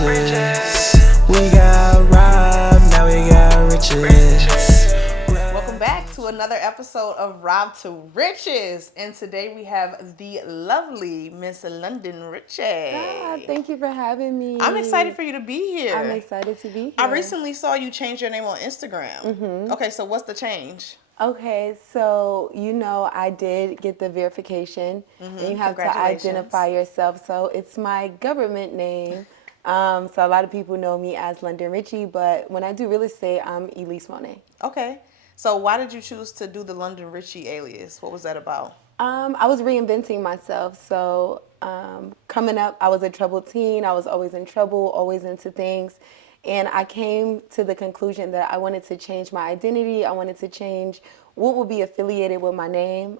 riches. We got robbed, now we got riches. Welcome back to another episode of Rob to Riches. And today we have the lovely Miss London Richie. Thank you for having me. I'm excited for you to be here. I'm excited to be here. I recently saw you change your name on Instagram. Mm-hmm. Okay, so what's the change? Okay, so I did get the verification, and you have to identify yourself. So it's my government name. So a lot of people know me as London Richie, but when I do real estate, I'm Elise Monet. Okay, so why did you choose to do the London Richie alias? What was that about? I was reinventing myself. So coming up, I was a troubled teen. I was always in trouble, always into things. And I came to the conclusion that I wanted to change my identity. I wanted to change what would be affiliated with my name.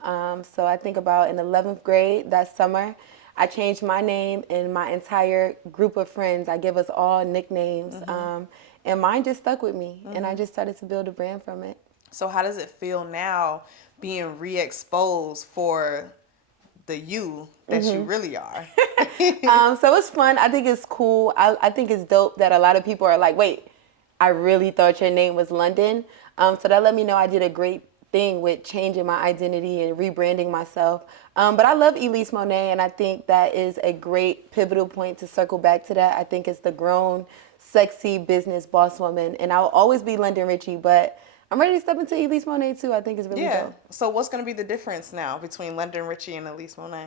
So I think about in 11th grade, that summer, I changed my name and my entire group of friends. I give us all nicknames. And mine just stuck with me. And I just started to build a brand from it. So how does it feel now being re-exposed for the you that you really are? So it's fun. I think it's cool. I think it's dope that a lot of people are like, wait, I really thought your name was London. So that let me know I did a great thing with changing my identity and rebranding myself. But I love Elise Monet, and I think that is a great pivotal point to circle back to that. I think it's the grown, sexy business boss woman, and I'll always be London Richie, but I'm ready to step into Elise Monet too. I think it's really dope. So what's going to be the difference now between London Richie and Elise Monet?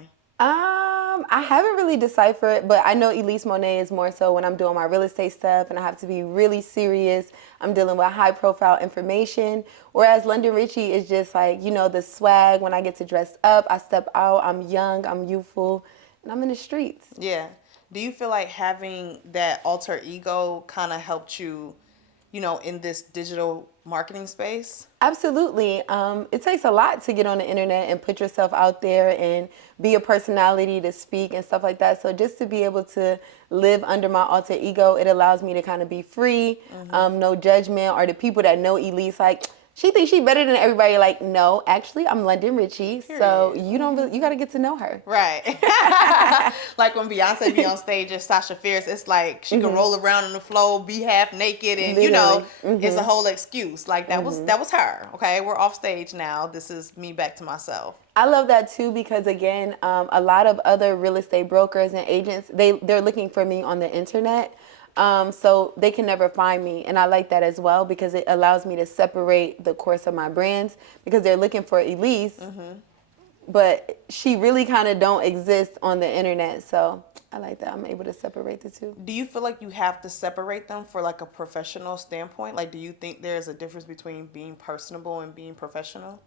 I haven't really deciphered, but I know Elise Monet is more so when I'm doing my real estate stuff and I have to be really serious. I'm dealing with high profile information. Whereas London Richie is just like, the swag. When I get to dress up, I step out, I'm young, I'm youthful, and I'm in the streets. Yeah. Do you feel like having that alter ego kind of helped you, in this digital marketing space? Absolutely. It takes a lot to get on the internet and put yourself out there and be a personality to speak and stuff like that. So just to be able to live under my alter ego, it allows me to kind of be free, no judgment, or the people that know Elise, like, she thinks she's better than everybody. Like, no, actually, I'm London Richie. Period. So you got to get to know her. Right. Like when Beyonce be on stage as Sasha Fierce, it's like she can roll around on the floor, be half naked, and it's a whole excuse. Like that was her. Okay, we're off stage now. This is me back to myself. I love that too because again, a lot of other real estate brokers and agents, they're looking for me on the internet. So they can never find me. And I like that as well because it allows me to separate the course of my brands because they're looking for Elise, but she really kind of don't exist on the internet. So I like that I'm able to separate the two. Do you feel like you have to separate them for like a professional standpoint? Like, do you think there's a difference between being personable and being professional?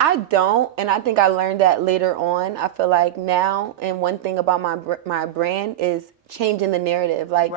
I don't, and I think I learned that later on. I feel like now, and one thing about my brand is changing the narrative. Like,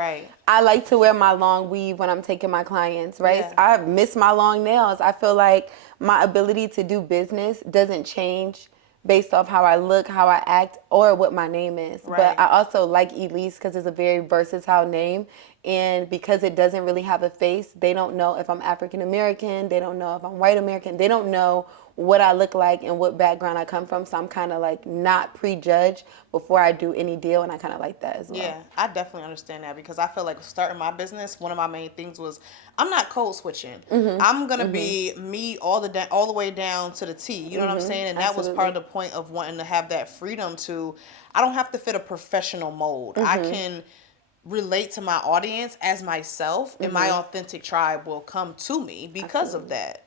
I like to wear my long weave when I'm taking my clients, right? Yeah. I miss my long nails. I feel like my ability to do business doesn't change based off how I look, how I act, or what my name is. Right. But I also like Elise because it's a very versatile name. And because it doesn't really have a face, they don't know if I'm African American. They don't know if I'm white American. They don't know what I look like and what background I come from. So I'm kind of like not prejudged before I do any deal. And I kind of like that as well. Yeah, I definitely understand that because I feel like starting my business, one of my main things was I'm not code switching. I'm going to be me all the way down to the T. You know what I'm saying? And that was part of the point of wanting to have that freedom to, I don't have to fit a professional mold. I can relate to my audience as myself and my authentic tribe will come to me because of that.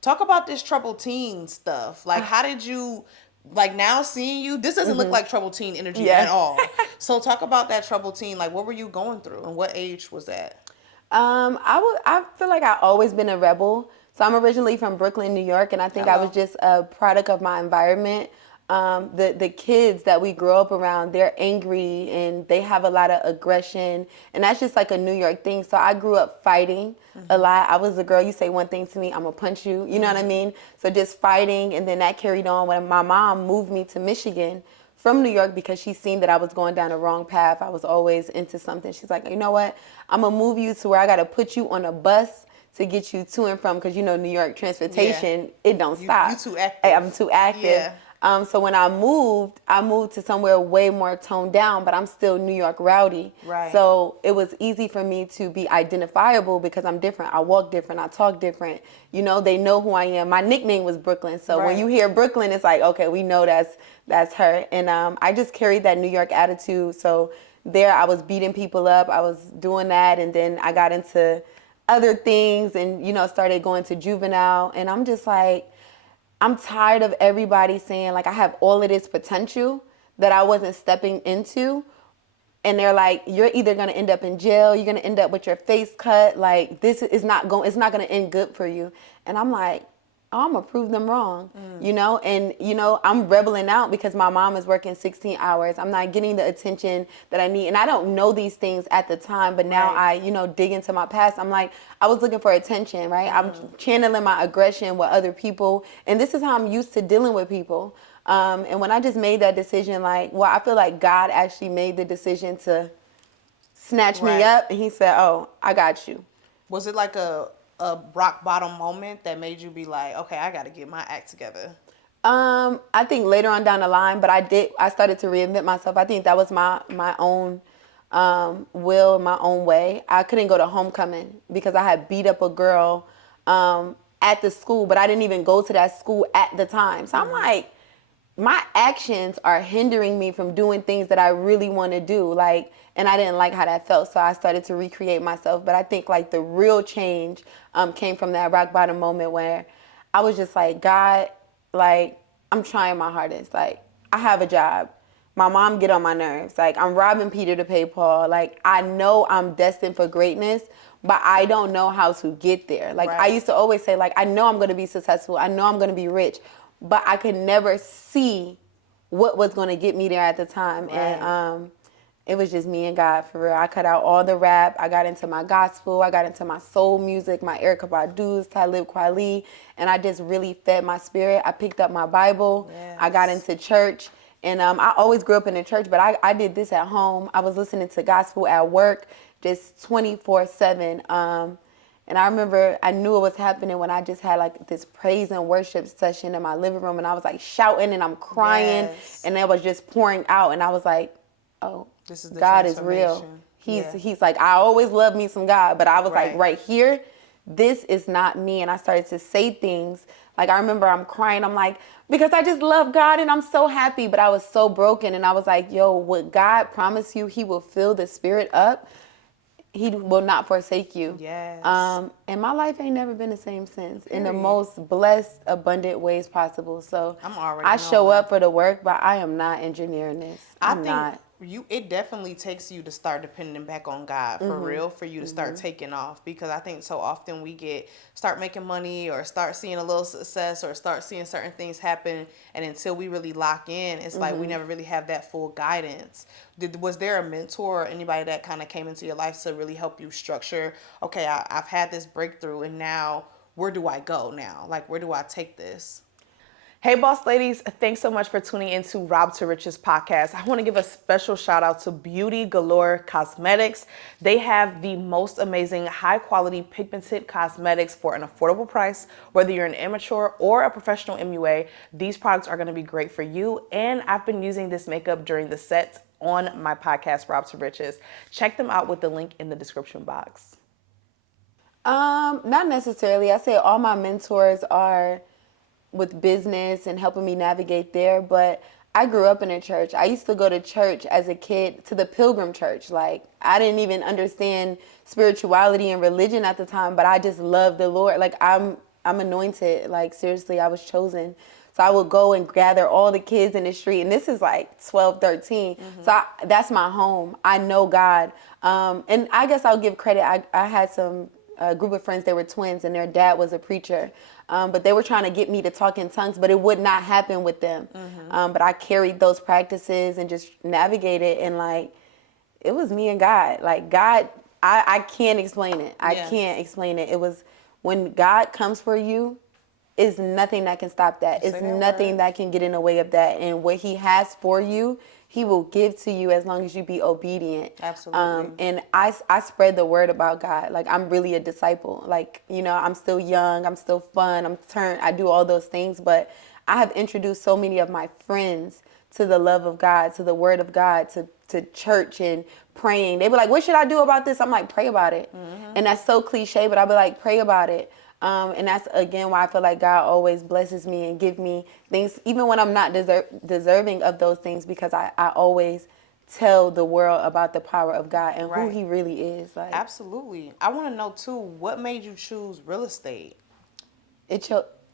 Talk about this troubled teen stuff. Like, how did you, like now seeing you, this doesn't look like troubled teen energy at all. So talk about that troubled teen. Like, what were you going through and what age was that? I feel like I've always been a rebel. So I'm originally from Brooklyn, New York, and I think I was just a product of my environment. The kids that we grow up around, they're angry and they have a lot of aggression, and that's just like a New York thing. So I grew up fighting a lot. I was a girl, you say one thing to me, I'm gonna punch you, you know what I mean? So just fighting, and then that carried on when my mom moved me to Michigan from New York because she seen that I was going down the wrong path. I was always into something. She's like, you know what, I'm gonna move you to where I gotta put you on a bus to get you to and from, because New York transportation, it don't stop. You too active. Hey, I'm too active. Yeah. So when I moved to somewhere way more toned down, but I'm still New York rowdy. Right. So it was easy for me to be identifiable because I'm different. I walk different. I talk different. You know, they know who I am. My nickname was Brooklyn. So when you hear Brooklyn, it's like, okay, we know that's her. And I just carried that New York attitude. So there I was beating people up. I was doing that. And then I got into other things and, you know, started going to juvenile. And I'm just like, I'm tired of everybody saying like I have all of this potential that I wasn't stepping into. And they're like, you're either going to end up in jail, you're going to end up with your face cut. Like this is not going, it's not going to end good for you. And I'm like, oh, I'm going to prove them wrong, you know? And, you know, I'm rebelling out because my mom is working 16 hours. I'm not getting the attention that I need. And I don't know these things at the time, but now I, you know, dig into my past. I'm like, I was looking for attention, right? I'm channeling my aggression with other people. And this is how I'm used to dealing with people. And when I just made that decision, like, well, I feel like God actually made the decision to snatch me up. And he said, oh, I got you. Was it like a rock bottom moment that made you be like, okay, I got to get my act together? I think later on down the line, but I started to reinvent myself. I think that was my own will, my own way. I couldn't go to homecoming because I had beat up a girl at the school, but I didn't even go to that school at the time. So I'm like, my actions are hindering me from doing things that I really want to do. Like, and I didn't like how that felt. So I started to recreate myself. But I think like the real change came from that rock bottom moment where I was just like, God, like, I'm trying my hardest. Like, I have a job. My mom get on my nerves. Like, I'm robbing Peter to pay Paul. Like, I know I'm destined for greatness, but I don't know how to get there. Like, I used to always say, like, I know I'm going to be successful. I know I'm going to be rich. But I could never see what was going to get me there at the time. And it was just me and God, for real. I cut out all the rap. I got into my gospel. I got into my soul music, my Erykah Badu's, Talib Kweli. And I just really fed my spirit. I picked up my Bible. I got into church. And I always grew up in the church, but I did this at home. I was listening to gospel at work just 24/7. And I remember I knew it was happening when I just had like this praise and worship session in my living room. And I was like shouting and I'm crying and it was just pouring out. And I was like, oh, this is the God is real. He's like, I always love me some God. But I was like, right here, this is not me. And I started to say things. Like I remember I'm crying. I'm like, because I just love God and I'm so happy. But I was so broken. And I was like, yo, what God promised you, he will fill the spirit up. He will not forsake you. Yes. And my life ain't never been the same since. In the most blessed, abundant ways possible. So I show up for the work, but I am not engineering this. I'm not. It definitely takes you to start depending back on God for real, for you to start taking off, because I think so often we start making money or start seeing a little success or start seeing certain things happen, and until we really lock in, it's like we never really have that full guidance. Was there a mentor or anybody that kind of came into your life to really help you structure, okay, I've had this breakthrough and now where do I go now? Like, where do I take this? Hey, boss ladies, thanks so much for tuning into Rob to Riches podcast. I want to give a special shout out to Beauty Galore Cosmetics. They have the most amazing high quality pigmented cosmetics for an affordable price. Whether you're an amateur or a professional MUA, these products are going to be great for you. And I've been using this makeup during the sets on my podcast, Rob to Riches. Check them out with the link in the description box. Not necessarily. I say all my mentors are with business and helping me navigate there, but I grew up in a church. I used to go to church as a kid, to the Pilgrim Church. Like, I didn't even understand spirituality and religion at the time, but I just loved the Lord. Like, I'm anointed. Like, seriously, I was chosen. So I would go and gather all the kids in the street, and this is like 12, 13. So that's my home. I know God. And I guess I'll give credit. I had some group of friends, they were twins, and their dad was a preacher. But they were trying to get me to talk in tongues, but it would not happen with them. But I carried those practices and just navigated, and like, it was me and God. Like, God, I can't explain it. I can't explain it. It was when God comes for you, it's nothing that can stop that. It's nothing that can get in the way of that. And what he has for you, he will give to you as long as you be obedient. Absolutely. And I spread the word about God. Like, I'm really a disciple. Like, you know, I'm still young. I'm still fun. I do all those things. But I have introduced so many of my friends to the love of God, to the word of God, to church and praying. They be like, what should I do about this? I'm like, pray about it. And that's so cliche, but I'll be like, pray about it. And that's, again, why I feel like God always blesses me and give me things, even when I'm not deserving of those things, because I always tell the world about the power of God and who he really is. Like, absolutely. I want to know, too, what made you choose real estate?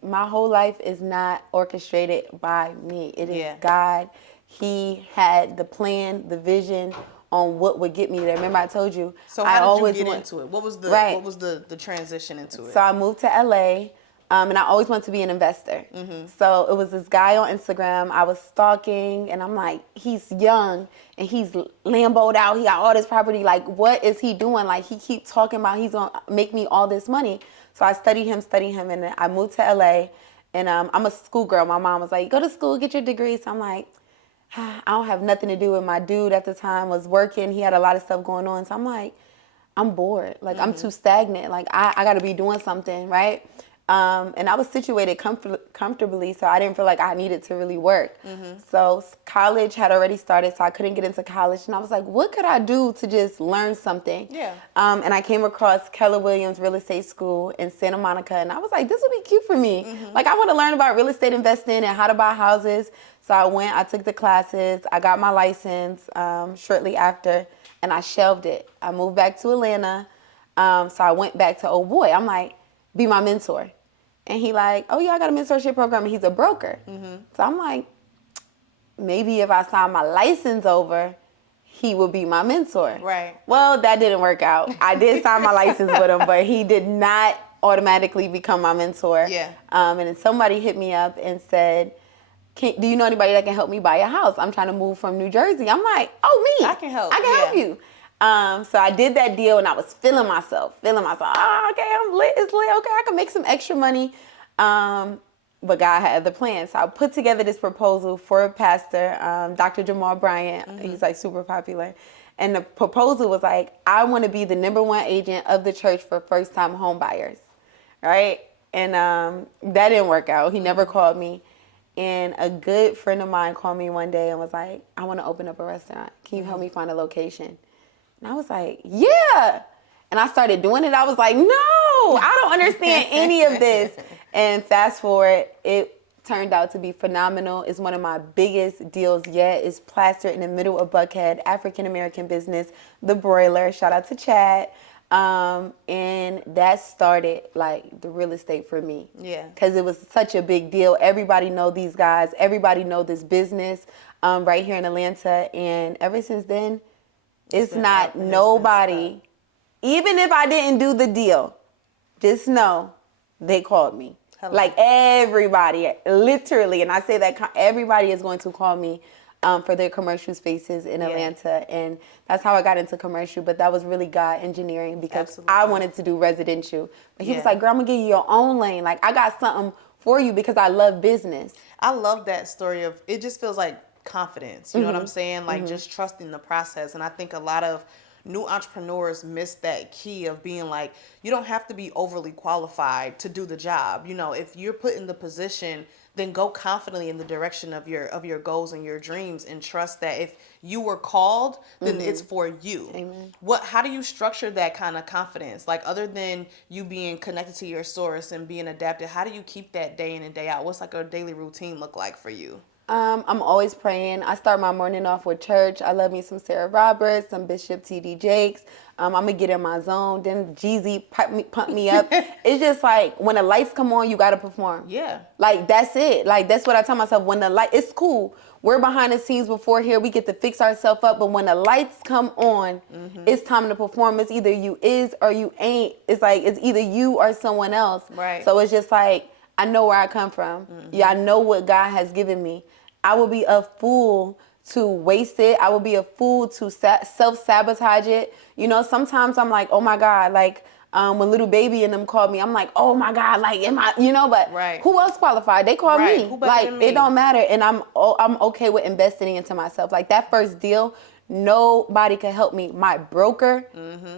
My whole life is not orchestrated by me. It is Yeah. God. He had the plan, the vision on what would get me there. Remember I told you. So how did you get into it? What was the transition into it? So I moved to LA, and I always wanted to be an investor. So it was this guy on Instagram I was stalking, and I'm like, he's young and he's Lambo'd out. He got all this property. Like, what is he doing? Like, he keeps talking about he's gonna make me all this money. So I studied him, and then I moved to LA. And I'm a schoolgirl. My mom was like, go to school, get your degree. So I'm like, I don't have nothing to do with. My dude at the time was working. He had a lot of stuff going on. So I'm like, I'm bored. Like, I'm too stagnant. Like, I got to be doing something, right? And I was situated comfortably, so I didn't feel like I needed to really work. So college had already started, so I couldn't get into college. And I was like, what could I do to just learn something? Yeah. And I came across Keller Williams Real Estate School in Santa Monica, and I was like, this would be cute for me. Like, I want to learn about real estate investing and how to buy houses. So I took the classes, I got my license shortly after, and I shelved it. I moved back to Atlanta, so I went back to old boy. I'm like, be my mentor. And he like, oh yeah, I got a mentorship program, and he's a broker. So I'm like, maybe if I sign my license over, he will be my mentor. Right. Well, that didn't work out. I did sign my license with him, but he did not automatically become my mentor. Yeah. And then somebody hit me up and said, do you know anybody that can help me buy a house? I'm trying to move from New Jersey. I'm like, oh, me. I can help. I can help you. So I did that deal, and I was feeling myself. Oh, okay, I'm lit. It's lit. Okay, I can make some extra money. But God had other plans. So I put together this proposal for a pastor, Dr. Jamal Bryant. He's like super popular. And the proposal was like, I want to be the #1 agent of the church for first-time home buyers. Right? And that didn't work out. He never called me. And a good friend of mine called me one day and was like, I want to open up a restaurant. Can you help me find a location? And I was like, yeah. And I started doing it. I was like, no, I don't understand any of this. And fast forward, it turned out to be phenomenal. It's one of my biggest deals yet. It's plastered in the middle of Buckhead, African-American business, The Broiler. Shout out to Chad. And that started like the real estate for me. Yeah. Because it was such a big deal. Everybody know these guys. Everybody know this business right here in Atlanta. And ever since then, it's not nobody. Even if I didn't do the deal, just know they called me. Hello. Like everybody, literally. And I say that everybody is going to call me for their commercial spaces in Atlanta. And that's how I got into commercial. But that was really God engineering, because I wanted to do residential. But he was like, girl, I'm going to give you your own lane. Like, I got something for you because I love business. I love that story of, it just feels like confidence. You know what I'm saying? Like just trusting the process. And I think a lot of new entrepreneurs miss that key of being like, you don't have to be overly qualified to do the job. You know, if you're put in the position, then go confidently in the direction of your goals and your dreams, and trust that if you were called, then it's for you. Amen. How do you structure that kind of confidence? Like, other than you being connected to your source and being adapted, how do you keep that day in and day out? What's like a daily routine look like for you? I'm always praying. I start my morning off with church. I love me some Sarah Roberts, some Bishop T.D. Jakes. I'm going to get in my zone. Then Jeezy pump me up. It's just like, when the lights come on, you got to perform. Yeah. Like, that's it. Like, that's what I tell myself. When the light, it's cool. We're behind the scenes before here. We get to fix ourselves up. But when the lights come on, it's time to perform. It's either you is or you ain't. It's like, it's either you or someone else. Right. So it's just like, I know where I come from. Yeah, I know what God has given me. I would be a fool to waste it. I would be a fool to self-sabotage it. You know, sometimes I'm like, oh my God, like when Little Baby and them called me, I'm like, oh my God, like, am I, you know, but who else qualified? They called me. Who better than me? It don't matter. And I'm okay with investing into myself. Like, that first deal, nobody can help me. My broker,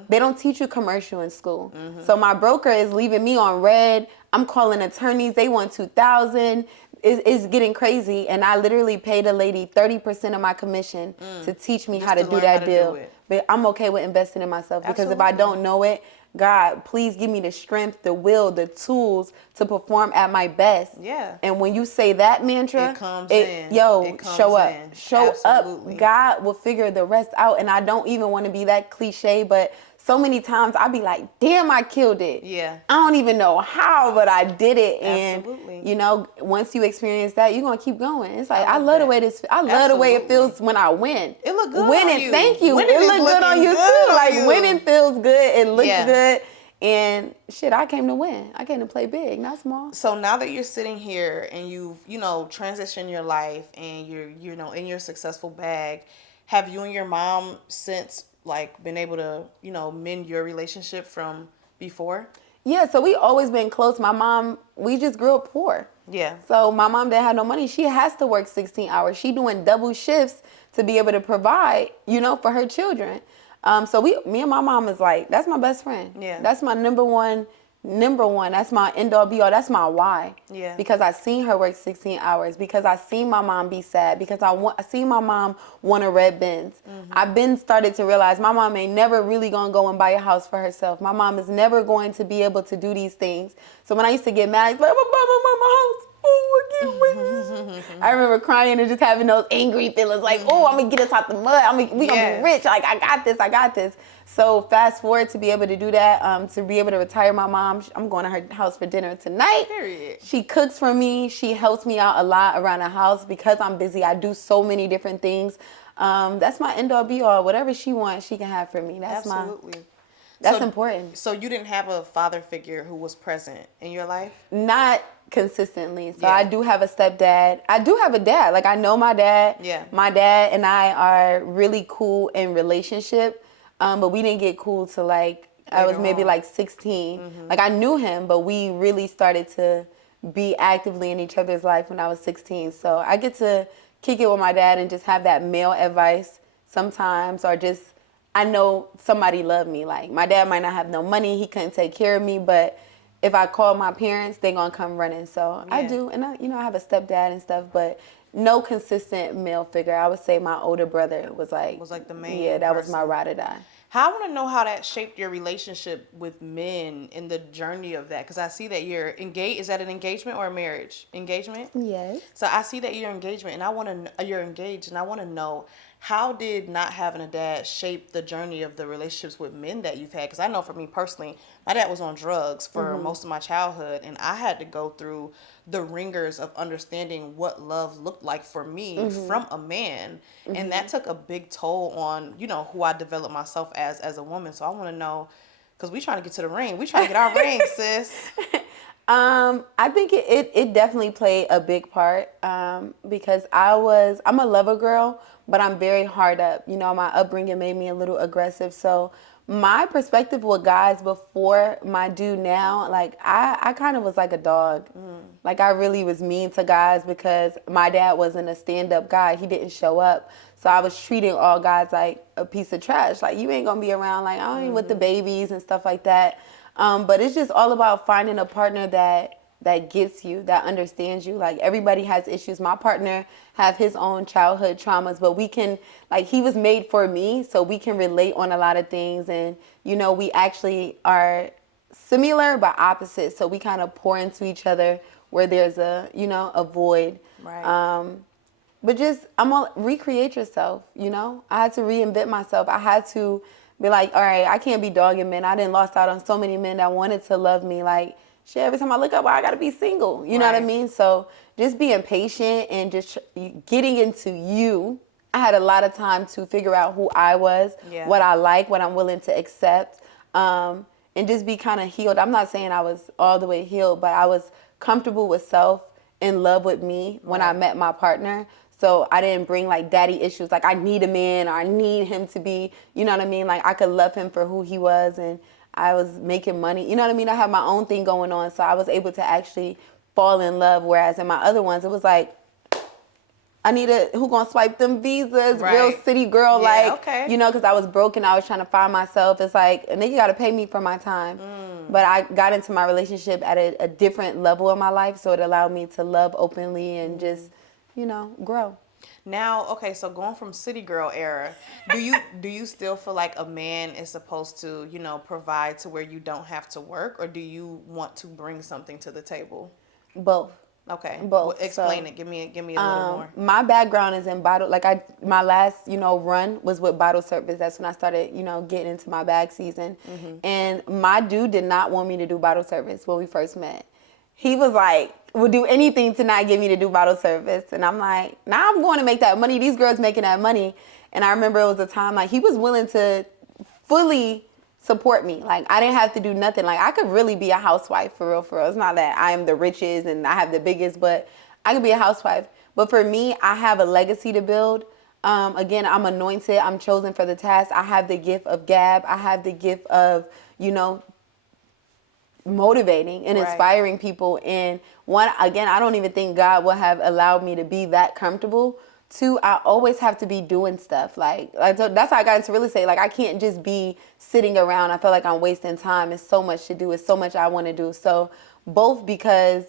they don't teach you commercial in school. So my broker is leaving me on red. I'm calling attorneys. They want $2,000. is getting crazy. And I literally paid a lady 30% of my commission to teach me Just how to to do learn that how to deal. do it. But I'm okay with investing in myself because if I don't know it, God, please give me the strength, the will, the tools to perform at my best. Yeah. And when you say that mantra, It comes in. Yo, It comes show up. in. Show Absolutely. up. God will figure the rest out. And I don't even want to be that cliche, but so many times I'll be like, damn, I killed it. Yeah. I don't even know how, but I did it. And, Absolutely. you know, once you experience that, you're going to keep going. It's like, I love love the that. way I love the way it Absolutely. feels when I win. It look good Winning, on you. thank you. Winning it is look good on looking you good too. on Like you. winning feels good. It looks Yeah. good. And shit, I came to win. I came to play big, not small. So now that you're sitting here and you've, transitioned your life and you're, in your successful bag, have you and your mom since like been able to, mend your relationship from before? Yeah, so we always been close. My mom, we just grew up poor. Yeah. So my mom didn't have no money. She has to work 16 hours. She doing double shifts to be able to provide, for her children. So me and my mom is like, that's my best friend. Yeah. That's my number one. That's my end all be all. That's my why. Yeah. Because I seen her work 16 hours. Because I seen my mom be sad. Because I seen my mom want a red Benz. I've been started to realize my mom ain't never really gonna go and buy a house for herself. My mom is never going to be able to do these things. So when I used to get mad, it's like, I'm gonna buy my mama a house. Oh, I can't wait. I remember crying and just having those angry feelings like, oh, I'm gonna get us out the mud. We gonna be rich. Like, I got this. So fast forward to be able to do that, to be able to retire my mom. I'm going to her house for dinner tonight. Period. She cooks for me. She helps me out a lot around the house because I'm busy. I do so many different things. That's my end all be all. Whatever she wants, she can have for me. Absolutely. That's important. So you didn't have a father figure who was present in your life? Not consistently. So Yeah. I do have a stepdad. I do have a dad. Like, I know my dad. Yeah. My dad and I are really cool in relationship. But we didn't get cool till like I was Later maybe on. like 16. Like, I knew him, but we really started to be actively in each other's life when I was 16. So I get to kick it with my dad and just have that male advice sometimes, or just I know somebody loved me. Like, my dad might not have no money, he couldn't take care of me, but if I call my parents, they gonna come running. So I Yeah. do, and I have a stepdad and stuff, but no consistent male figure. I would say my older brother was like the main Yeah, that was my person. ride or die. I want to know how that shaped your relationship with men in the journey of that. Because I see that you're engaged. Is that an engagement or a marriage? Engagement? Yes. So I see that you're engagement, and you're engaged, and I want to know, how did not having a dad shape the journey of the relationships with men that you've had? Because I know for me personally, my dad was on drugs for most of my childhood, and I had to go through the ringers of understanding what love looked like for me from a man, and that took a big toll on who I developed myself as a woman. So I want to know, because we trying to get to the ring, we trying to get our ring, sis. I think it definitely played a big part, because I'm a lover girl, but I'm very hard up. My upbringing made me a little aggressive. So my perspective with guys before my dude now, like, I kind of was like a dog. Like, I really was mean to guys because my dad wasn't a stand-up guy. He didn't show up. So I was treating all guys like a piece of trash. Like, you ain't gonna be around. Like, I ain't with the babies and stuff like that. But it's just all about finding a partner that gets you, that understands you. Like, everybody has issues. My partner have his own childhood traumas, but we can, like, he was made for me, so we can relate on a lot of things. And, we actually are similar but opposite. So we kind of pour into each other where there's a void. Right. But just, recreate yourself, I had to reinvent myself. I had to be like, all right, I can't be dogging men. I done lost out on so many men that wanted to love me. Like, shit, every time I look up, I got to be single. You know what I Right. mean? So just being patient and just getting into you. I had a lot of time to figure out who I was, Yeah. what I like, what I'm willing to accept, and just be kind of healed. I'm not saying I was all the way healed, but I was comfortable with self, in love with me when I met my partner. So I didn't bring like daddy issues, like I need a man or I need him to be, you know what I mean? Like, I could love him for who he was, and I was making money, you know what I mean? I had my own thing going on, so I was able to actually fall in love, whereas in my other ones, it was like, I need who gonna swipe them visas, Right. real city girl, Yeah, like, okay. because I was broke and I was trying to find myself. It's like, a nigga gotta pay me for my time. But I got into my relationship at a different level in my life, so it allowed me to love openly and just, grow. Now, okay, so going from city girl era, do you still feel like a man is supposed to, provide to where you don't have to work, or do you want to bring something to the table? Both. Okay, Both. explain So, it. Give me a little more. my background is in bottle. My last, run was with bottle service. That's when I started, getting into my bag season. And my dude did not want me to do bottle service when we first met. He was like, would do anything to not get me to do bottle service. And I'm like, nah, I'm going to make that money. These girls making that money. And I remember it was a time like he was willing to fully support me. Like I didn't have to do nothing. Like I could really be a housewife for real, for real. It's not that I am the richest and I have the biggest, but I could be a housewife. But for me, I have a legacy to build. Again, I'm anointed. I'm chosen for the task. I have the gift of gab. I have the gift of, motivating and inspiring people. And one, again, I don't even think God would have allowed me to be that comfortable. Two, I always have to be doing stuff. Like that's how I got into real estate. Like I can't just be sitting around. I feel like I'm wasting time. It's so much to do. It's so much I want to do. So both, because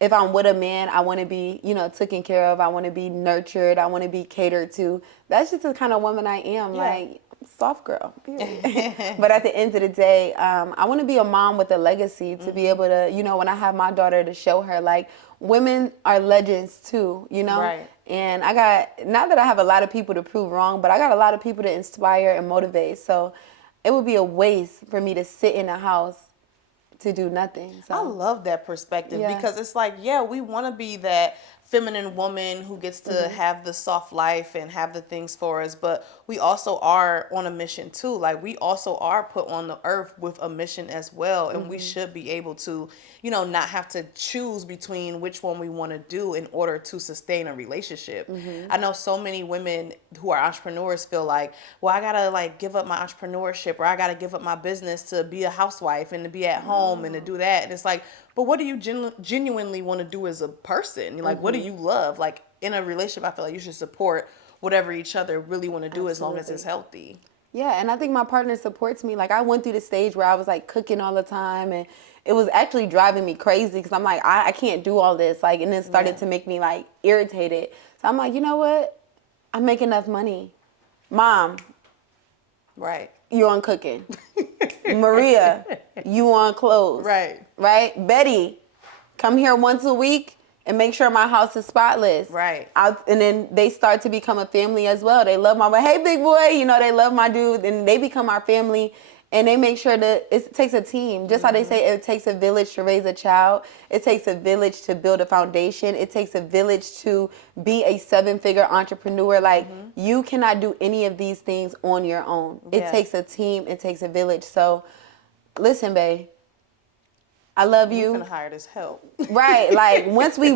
if I'm with a man, I want to be, taken care of. I want to be nurtured. I want to be catered to. That's just the kind of woman I am. Yeah. Like soft girl, period. But at the end of the day, I want to be a mom with a legacy to be able to, when I have my daughter, to show her like women are legends too, Right. And I got, not that I have a lot of people to prove wrong, but I got a lot of people to inspire and motivate. So it would be a waste for me to sit in a house to do nothing. So I love that perspective because it's like, we want to be that feminine woman who gets to have the soft life and have the things for us, but we also are on a mission too. Like we also are put on the earth with a mission as well, and we should be able to, not have to choose between which one we want to do in order to sustain a relationship. I know so many women who are entrepreneurs feel like, well, I gotta like give up my entrepreneurship, or I gotta give up my business to be a housewife and to be at home and to do that. And it's like, but what do you genuinely want to do as a person? Like, what do you love? Like, in a relationship, I feel like you should support whatever each other really want to do as long as it's healthy. Yeah, and I think my partner supports me. Like, I went through the stage where I was, like, cooking all the time, and it was actually driving me crazy because I'm like, I can't do all this. Like, and it started to make me, like, irritated. So I'm like, you know what? I make enough money. Mom. Right. You on cooking. Maria, you on clothes. Right? Betty, come here once a week and make sure my house is spotless. Right. And then they start to become a family as well. They love my boy. Hey, big boy. They love my dude. And they become our family. And they make sure that it takes a team. Just how they say it takes a village to raise a child. It takes a village to build a foundation. It takes a village to be a 7-figure entrepreneur. Like, you cannot do any of these things on your own. It takes a team. It takes a village. So, listen, babe. I love you. You're gonna hire this help. Right. Like, once we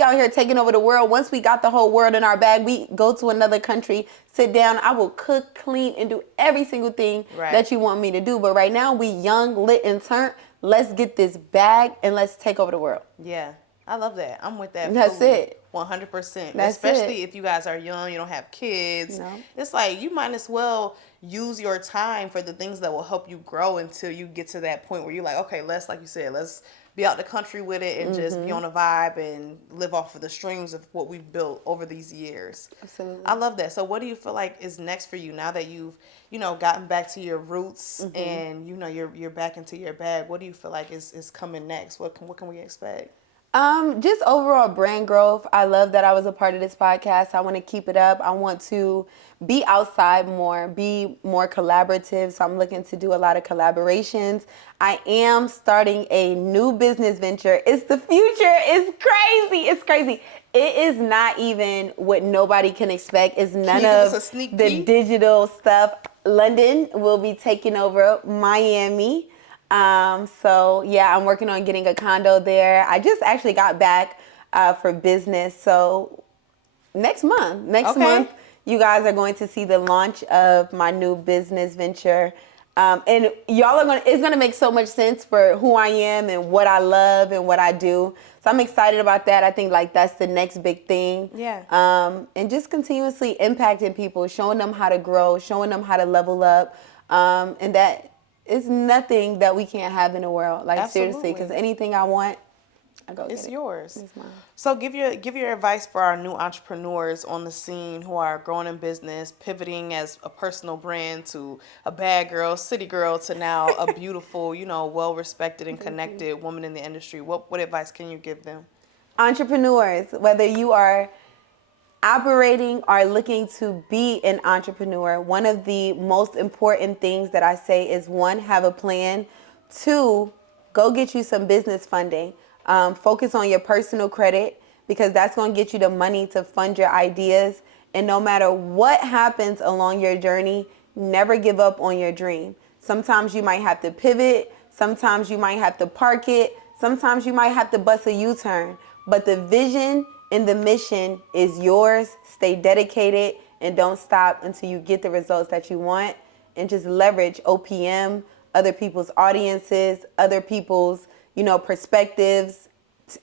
out here taking over the world, once we got the whole world in our bag, we go to another country, sit down, I will cook, clean, and do every single thing that you want me to do. But right now, we young, lit, and turned. Let's get this bag and let's take over the world. Yeah. I love that. I'm with that. That's it. 100%. That's Especially it. if you guys are young, you don't have kids. No. It's like you might as well use your time for the things that will help you grow until you get to that point where you're like, okay, like you said, let's be out the country with it and just be on a vibe and live off of the streams of what we've built over these years. Absolutely. I love that. So what do you feel like is next for you now that you've, gotten back to your roots and, you're back into your bag? What do you feel like is coming next? What can we expect? Just overall brand growth. I love that I was a part of this podcast. I want to keep it up. I want to be outside more, be more collaborative. So I'm looking to do a lot of collaborations. I am starting a new business venture. It's the future. It's crazy. It's crazy. It is not even what nobody can expect. It's none of the digital stuff. London will be taking over Miami. So yeah, I'm working on getting a condo there. I just actually got back for business. So next month, you guys are going to see the launch of my new business venture. And y'all it's going to make so much sense for who I am and what I love and what I do. So I'm excited about that. I think like that's the next big thing. Yeah. And just continuously impacting people, showing them how to grow, showing them how to level up, and that it's nothing that we can't have in the world. Like seriously, because Absolutely. anything I want, I go get It's it. yours. It's mine. So give your advice for our new entrepreneurs on the scene who are growing in business, pivoting as a personal brand to a bad girl, city girl to now a beautiful, well respected and connected woman in the industry. What advice can you give them? Entrepreneurs, whether you are operating or looking to be an entrepreneur, one of the most important things that I say is, one, have a plan. Two, go get you some business funding. Focus on your personal credit, because that's going to get you the money to fund your ideas. And no matter what happens along your journey, never give up on your dream. Sometimes you might have to pivot. Sometimes you might have to park it. Sometimes you might have to bust a U-turn. But the vision and the mission is yours. Stay dedicated and don't stop until you get the results that you want. And just leverage OPM, other people's audiences, other people's, perspectives.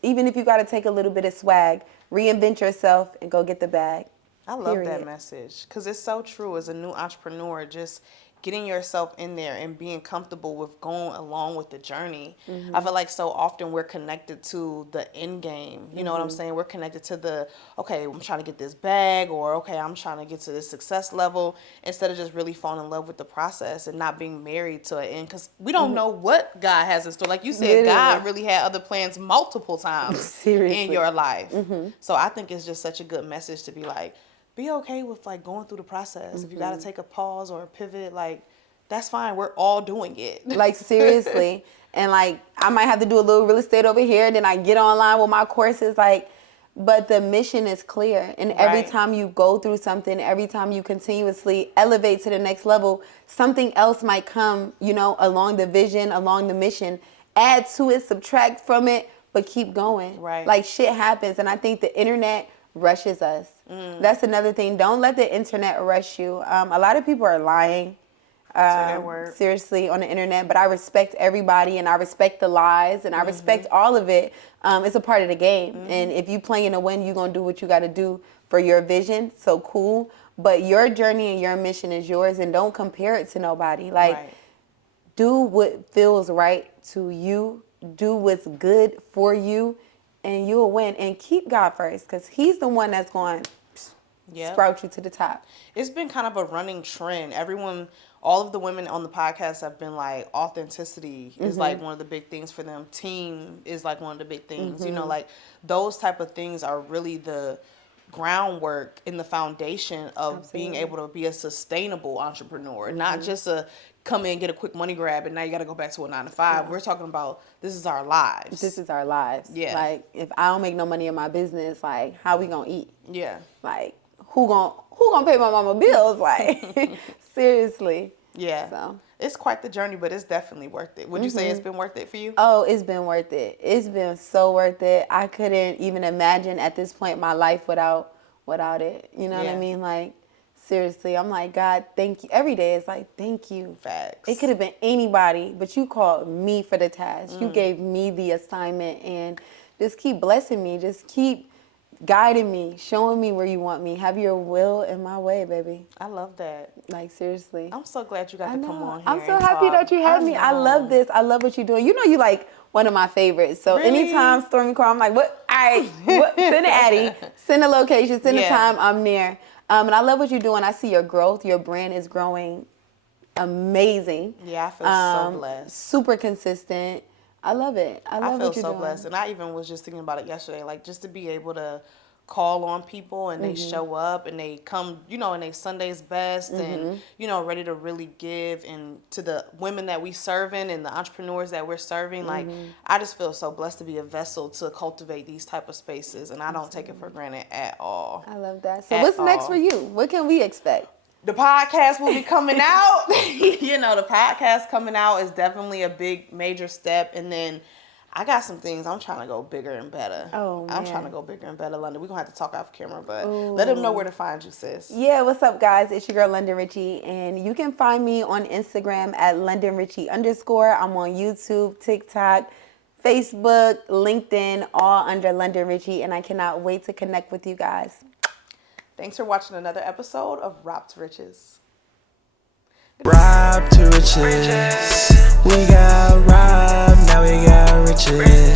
Even if you got to take a little bit of swag, reinvent yourself and go get the bag. I love that message, because it's so true. As a new entrepreneur, just getting yourself in there and being comfortable with going along with the journey. I feel like so often we're connected to the end game. You know what I'm saying? We're connected to okay, I'm trying to get this bag, or okay, I'm trying to get to this success level, instead of just really falling in love with the process and not being married to an end, because we don't know what God has in store. Like you said, Literally. God really had other plans multiple times Seriously. in your life. So I think it's just such a good message to be like, be okay with like going through the process. If you got to take a pause or a pivot, like that's fine. We're all doing it. Like seriously. And like I might have to do a little real estate over here, then I get online with my courses, but the mission is clear. And every time you go through something, every time you continuously elevate to the next level, something else might come, along the vision, along the mission. Add to it, subtract from it, but keep going. Right. Like shit happens. And I think the internet rushes us. That's another thing. Don't let the internet rush you. A lot of people are lying. Seriously, on the internet, but I respect everybody, and I respect the lies, and I respect all of it. It's a part of the game, and if you playing to win, you're gonna do what you got to do for your vision. So cool, but your journey and your mission is yours, and don't compare it to nobody. Do what feels right to you. Do what's good for you, and you'll win. And keep God first, because He's the one that's going to sprout you to the top. It's been kind of a running trend. All of the women on the podcast have been like, authenticity is like one of the big things for them. Team is like one of the big things. Like those type of things are really the groundwork in the foundation of being able to be a sustainable entrepreneur, not just a come in, get a quick money grab, and now you got to go back to a 9-to-5. We're talking about this is our lives. This is our lives. Yeah. Like if I don't make no money in my business, like how we gonna eat? Yeah. Like who gonna pay my mama bills? Like seriously. Yeah. So it's quite the journey, but it's definitely worth it. Would you say it's been worth it for you? Oh, it's been worth it. It's been so worth it. I couldn't even imagine at this point my life without it. You know what I mean? Like seriously, I'm like, God, thank you. Every day it's like, thank you. Facts. It could have been anybody, but you called me for the task. You gave me the assignment, and just keep blessing me. Just keep guiding me, showing me where you want me. Have your will in my way, baby. I love that. Like seriously. I'm so glad you got to come on here. I'm so happy that you had me. I love this. I love what you're doing. You know you like one of my favorites. So anytime Stormi call, I'm like, what? All right, send an Addy, send a location, send a time, I'm near. And I love what you're doing. I see your growth. Your brand is growing amazing. Yeah, I feel so blessed. Super consistent. I love it. I love what you're doing. I feel so blessed. And I even was just thinking about it yesterday, like just to be able to call on people and they show up and they come, and they Sunday's best and, ready to really give, and to the women that we serving and the entrepreneurs that we're serving. Like, I just feel so blessed to be a vessel to cultivate these type of spaces, and I don't take it for granted at all. I love that. So what's next for you? What can we expect? The podcast will be coming out. The podcast coming out is definitely a big, major step. And then I got some things. I'm trying to go bigger and better. Oh, man. I'm trying to go bigger and better, London. We're going to have to talk off camera, but let them know where to find you, sis. Yeah, what's up, guys? It's your girl, London Richie. And you can find me on Instagram at LondonRichie_. I'm on YouTube, TikTok, Facebook, LinkedIn, all under London Richie. And I cannot wait to connect with you guys. Thanks for watching another episode of Rob to Riches. Rob to Riches. We got robbed, now we got riches.